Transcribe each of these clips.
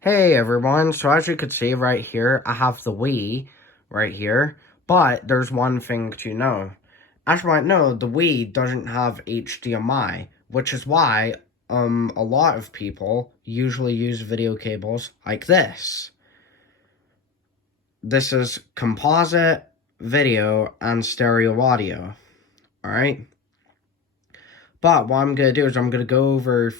Hey everyone, so as you can see right here, I have the Wii right here, but there's one thing to know. As you might know, the Wii doesn't have HDMI, which is why a lot of people usually use video cables like this. This is composite video and stereo audio, alright? But what I'm going to do is I'm going to go over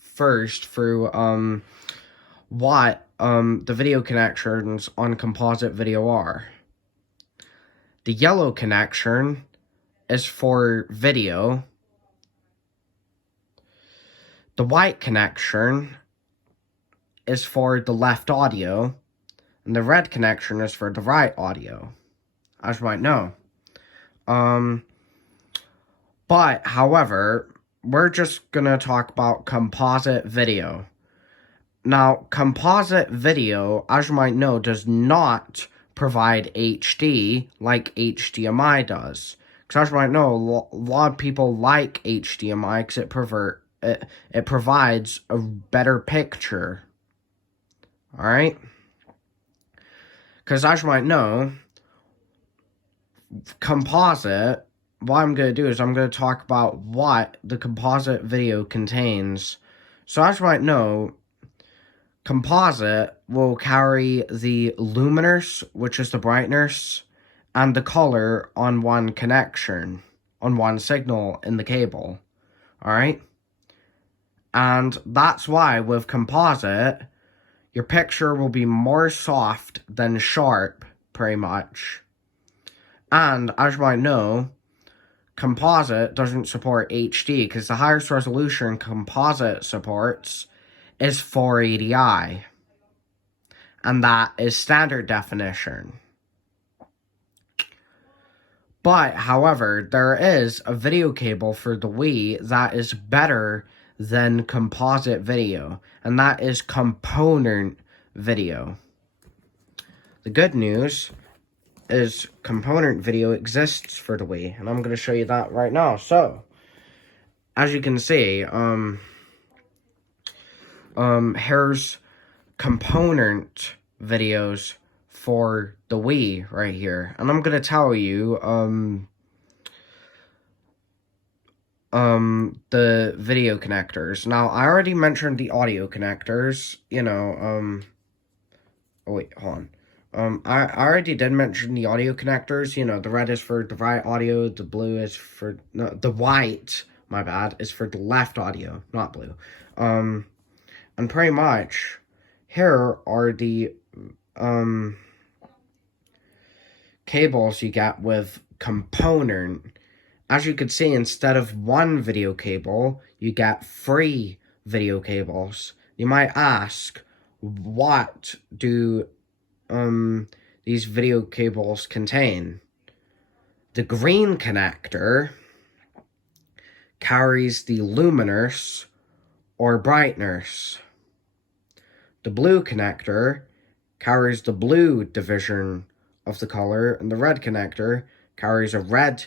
first through what the video connections on composite video are. The yellow connection is for video. The white connection is for the left audio. And the red connection is for the right audio, as you might know. But, however, we're just going to talk about composite video. Now, composite video, as you might know, does not provide HD like HDMI does. Because as you might know, a lot of people like HDMI because it provides a better picture. Alright? Because as you might know, composite, what I'm going to do is I'm going to talk about what the composite video contains. So as you might know, composite will carry the luminance, which is the brightness, and the color on one connection, on one signal in the cable. Alright? And that's why with composite, your picture will be more soft than sharp, pretty much. And as you might know, composite doesn't support HD because the highest resolution composite supports is 480i, and that is standard definition. But, however, there is a video cable for the Wii that is better than composite video, and that is component video. The good news is component video exists for the Wii, and I'm going to show you that right now. So, as you can see, here's component videos for the Wii right here, and I'm gonna tell you the video connectors. Now I already mentioned the audio connectors, oh wait, hold on. I already did mention the audio connectors. The red is for the right audio, the blue is for the white, my bad, is for the left audio, not blue. And pretty much, here are the cables you get with component. As you can see, instead of one video cable, you get 3 video cables. You might ask, what do these video cables contain? The green connector carries the luminance or brightness. The blue connector carries the blue division of the color, and the red connector carries the red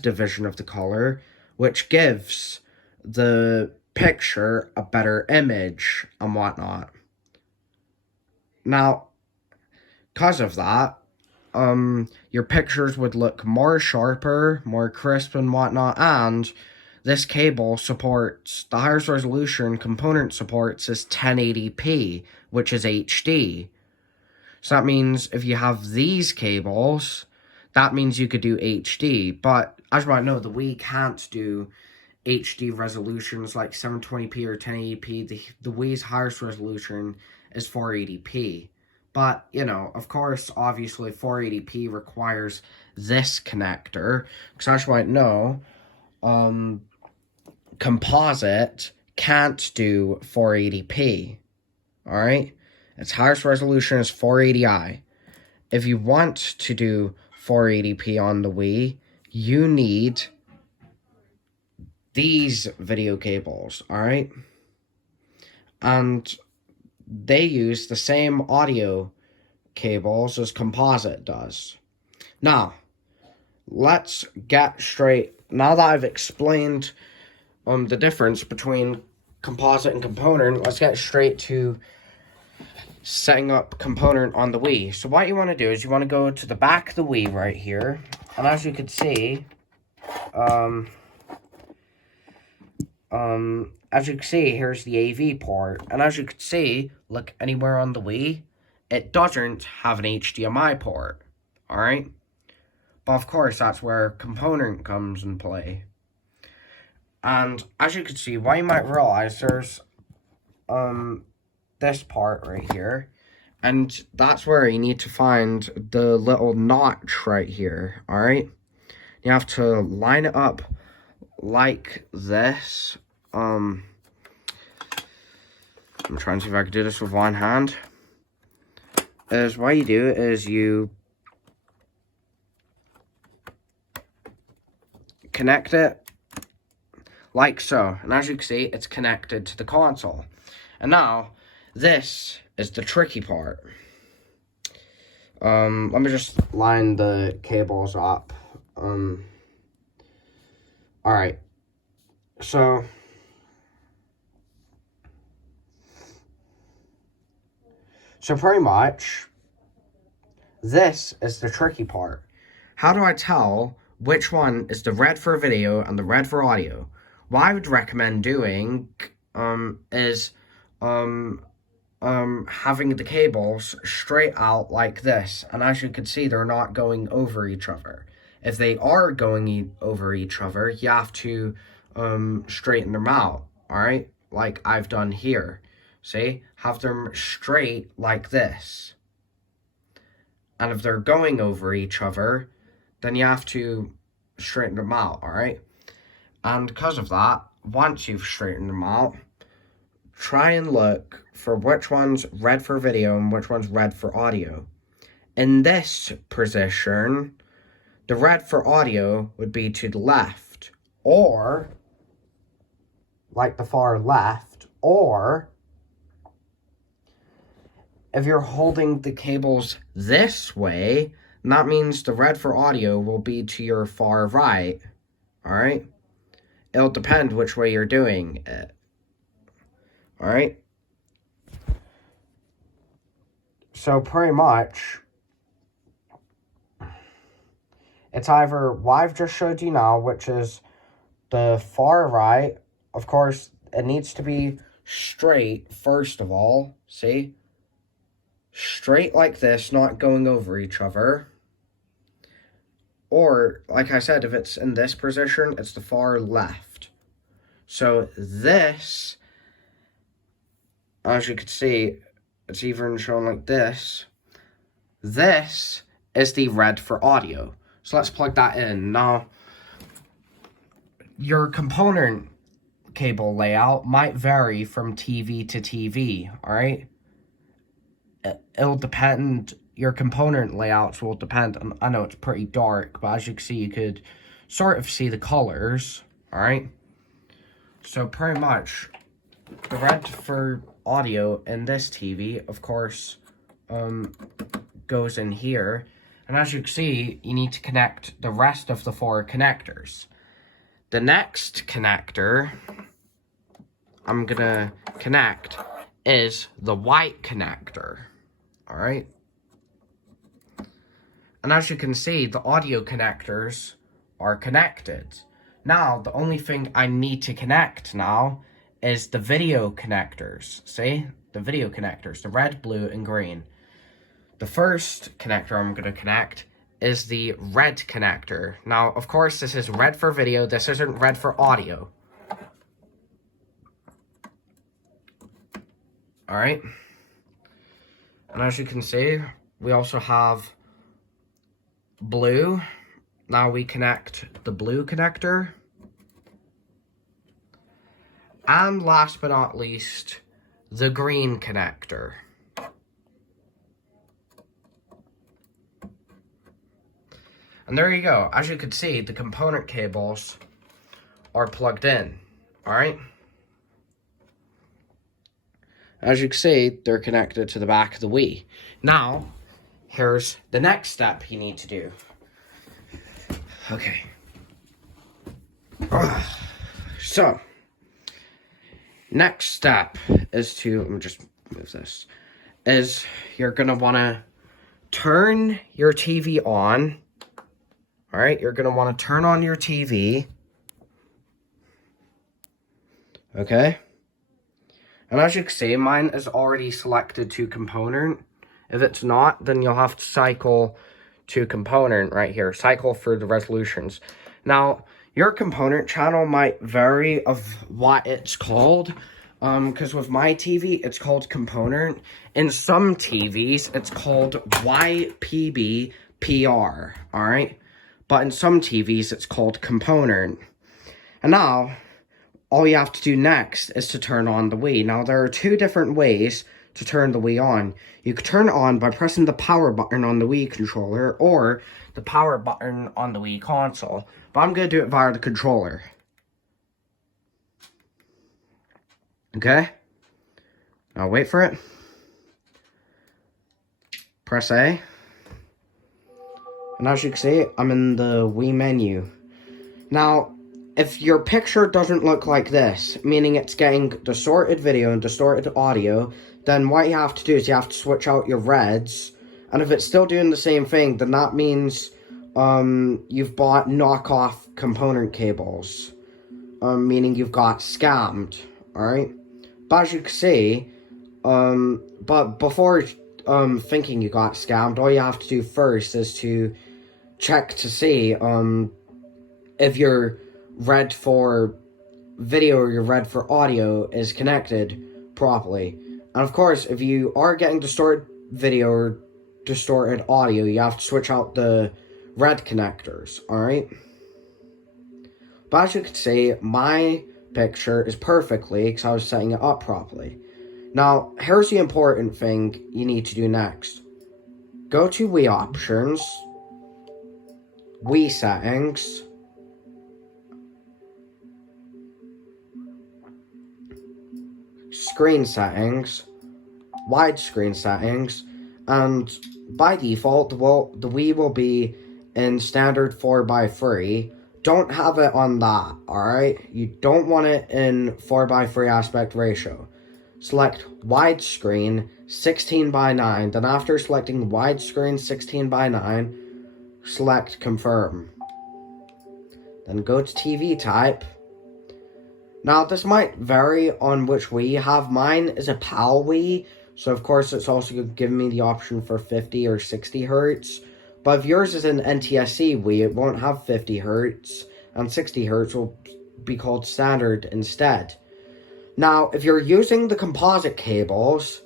division of the color, which gives the picture a better image and whatnot. Now, because of that, your pictures would look more sharper, more crisp and whatnot, and this cable supports, the highest resolution component supports is 1080p, which is HD. So that means if you have these cables, that means you could do HD. But as you might know, the Wii can't do HD resolutions like 720p or 1080p. The Wii's highest resolution is 480p. But, of course, obviously 480p requires this connector. Because as you might know, composite can't do 480p. Alright? Its highest resolution is 480i. If you want to do 480p on the Wii, you need these video cables, alright? And they use the same audio cables as composite does. Now, let's get straight. Now that I've explained the difference between composite and component, let's get straight to setting up component on the Wii. So what you want to do is you want to go to the back of the Wii right here, and as you can see, here's the AV port, and as you can see, look, anywhere on the Wii, it doesn't have an HDMI port, alright? But of course, that's where component comes in play. And as you can see, what you might realize, there's this part right here, and that's where you need to find the little notch right here, alright? You have to line it up like this. I'm trying to see if I can do this with one hand. Is what you do is you connect it like so, and as you can see, it's connected to the console. And now this is the tricky part. Let me just line the cables up. Alright, so pretty much this is the tricky part. How do I tell which one is the red for video and the red for audio? What I would recommend doing is having the cables straight out like this, and as you can see, they're not going over each other. If they are going over each other, you have to straighten them out, alright? Like I've done here. See? Have them straight like this. And if they're going over each other, then you have to straighten them out, alright? And because of that, once you've straightened them out, try and look for which one's red for video and which one's red for audio. In this position, the red for audio would be to the left, or like the far left, or if you're holding the cables this way, that means the red for audio will be to your far right, alright? It'll depend which way you're doing it, alright? So pretty much, it's either what I've just showed you now, which is the far right. Of course, it needs to be straight, first of all, see? Straight like this, not going over each other. Or, like I said, if it's in this position, it's the far left. So this, as you can see, it's even shown like this. This is the red for audio. So let's plug that in. Now, your component cable layout might vary from TV to TV, alright? It'll depend, your component layouts will depend on, I know it's pretty dark, but as you can see, you could sort of see the colors, alright? So pretty much, the red for audio in this TV, of course, goes in here. And as you can see, you need to connect the rest of the 4 connectors. The next connector I'm gonna connect is the white connector, alright? And as you can see, the audio connectors are connected. Now, the only thing I need to connect now is the video connectors. See? The video connectors, the red, blue, and green. The first connector I'm going to connect is the red connector. Now, of course, this is red for video. This isn't red for audio. Alright? And as you can see, we also have blue. Now we connect the blue connector. And last but not least, the green connector. And there you go. As you can see, the component cables are plugged in. Alright? As you can see, they're connected to the back of the Wii. Now, here's the next step you need to do. Okay. So, next step is to, let me just move this, is you're going to want to turn your TV on. All right, you're going to want to turn on your TV. Okay. And as you can see, mine is already selected to component. If it's not, then you'll have to cycle to component right here. Cycle for the resolutions. Now, your component channel might vary of what it's called. Because with my TV, it's called component. In some TVs, it's called YPBPR, alright? But in some TVs, it's called component. And now, all you have to do next is to turn on the Wii. Now, there are two different ways to turn the Wii on. You can turn it on by pressing the power button on the Wii controller or the power button on the Wii console. But I'm going to do it via the controller. Okay? Now wait for it. Press A. And as you can see, I'm in the Wii menu. Now, if your picture doesn't look like this, meaning it's getting distorted video and distorted audio, then what you have to do is you have to switch out your reds. And if it's still doing the same thing, then that means you've bought knockoff component cables. Meaning you've got scammed, alright? But as you can see, but before thinking you got scammed, all you have to do first is to check to see if your red for video or your red for audio is connected properly. And of course, if you are getting distorted video or distorted audio, you have to switch out the red connectors, alright? But as you can see, my picture is perfectly because I was setting it up properly. Now, here's the important thing you need to do next. Go to Wii Options, Wii Settings, Screen Settings, Widescreen Settings, and by default, the Wii will be in standard 4:3. Don't have it on that, alright? You don't want it in 4:3 aspect ratio. Select widescreen 16:9, then after selecting widescreen 16:9, select confirm. Then go to TV type. Now this might vary on which Wii you have. Mine is a PAL Wii, so of course it's also giving me the option for 50 or 60 hertz. But if yours is an NTSC Wii, it won't have 50 hertz, and 60 hertz will be called standard instead. Now, if you're using the composite cables,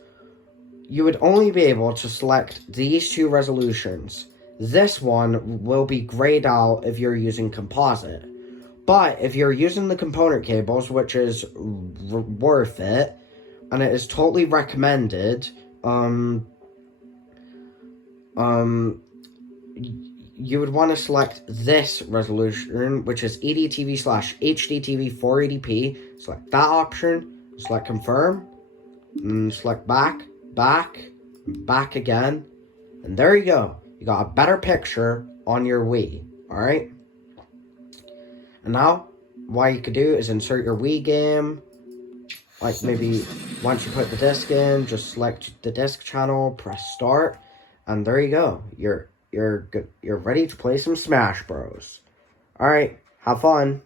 you would only be able to select these two resolutions. This one will be grayed out if you're using composite. But if you're using the component cables, which is worth it, and it is totally recommended, you would want to select this resolution, which is HDTV/HDTV 480p. Select that option, select confirm, and select back, back again, and there you go. You got a better picture on your Wii, alright? And now, what you could do is insert your Wii game. Like maybe once you put the disc in, just select the disc channel, press start, and there you go. You're good. You're ready to play some Smash Bros. Alright, have fun.